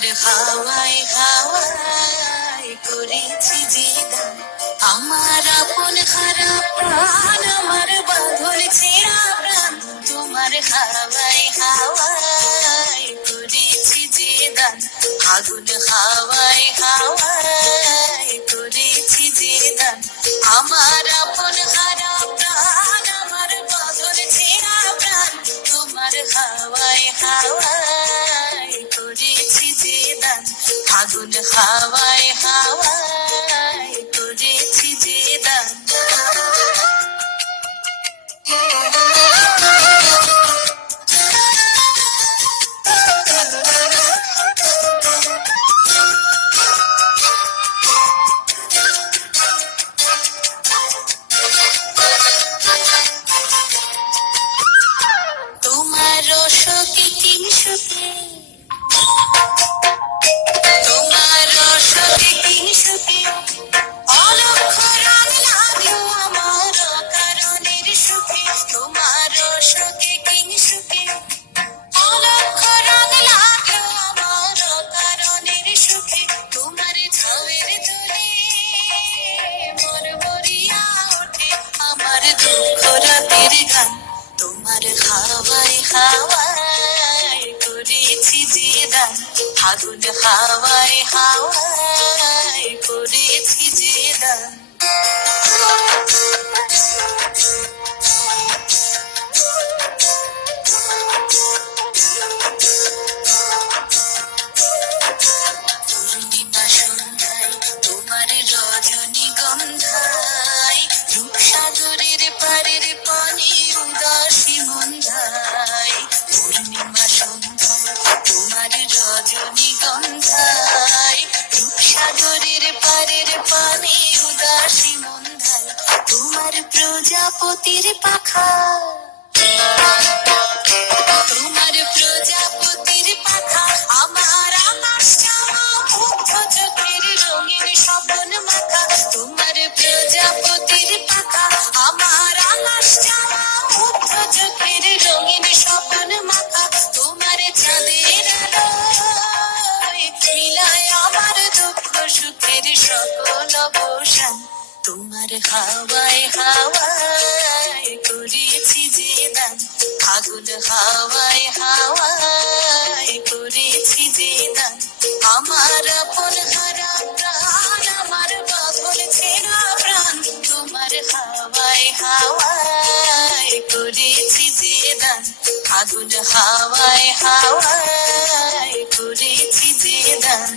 তোমার হাওয়ায় হাওয়ায় করেছি যে দান, আমার আপন হারা প্রাণ, আমার বাঁধল ছেঁড়া প্রাণ। তোমার হাওয়ায় হাওয়ায় করেছি যে দান, আগুন হাওয়ায় হাওয়ায় করেছি যে দান, আমার আপন হারা প্রাণ, আমার বাঁধল ছেঁড়া প্রাণ। তোমার হাওয়ায় হাওয়ায় করেছি যে দান, আগুন হাওয়ায় হাওয়ায় করেছি যে দান। তোমার রসকে কি সুখে, তোমার রসকে কি সুখে, অলক্ষ রং লাগলো আমার কারণের সুখে। তোমার রসকে কি সুখে, অলক্ষ রং লাগলো আমার কারণের সুখে। তোমার ঝাউয়ের দোলে মন ভরিয়া ওঠে আমার দুঃখ রাতের গান। তোমার হাওয়ায় হাওয়ায় করেছি যে দান, আগুন হাওয়ায় হাওয়ায় করেছি যে দান। পূর্ণিমা সন্ধ্যায় তোমার রজনীগন্ধায়, রূপসাগরের পারের পানি উদাসী মন্ধায়। পূর্ণিমা সন্ধ্যায় তোমার রজনীগন্ধায়, রূপসাগরের পারের পানি উদাসী মন্ধায়। তোমার প্রজাপতির পাখা, তোমার প্রজাপতির পাখা, আমার আকাশ চাওয়া মুগ্ধ চোখের রঙিন স্বপ্ন মাখা। তোমার প্রজাপতির পাখা, আমার আকাশ চাওয়া মুগ্ধ চোখের রঙিন স্বপ্ন মাখা। তোমার চাঁদের আলোয় মিলায় আমার দুঃখ সুখের সকল অবসান। তোমার হাওয়ায় হাওয়ায় করেছি যে দান, আগুন হাওয়ায় হাওয়ায় করেছি যে দান, আমার আপন হারা প্রাণ, আমার বাঁধল ছেঁড়া প্রাণ। তোমার হাওয়ায় হাওয়ায় করেছি যে দান, আগুন হাওয়ায় হাওয়ায় করেছি যে দান।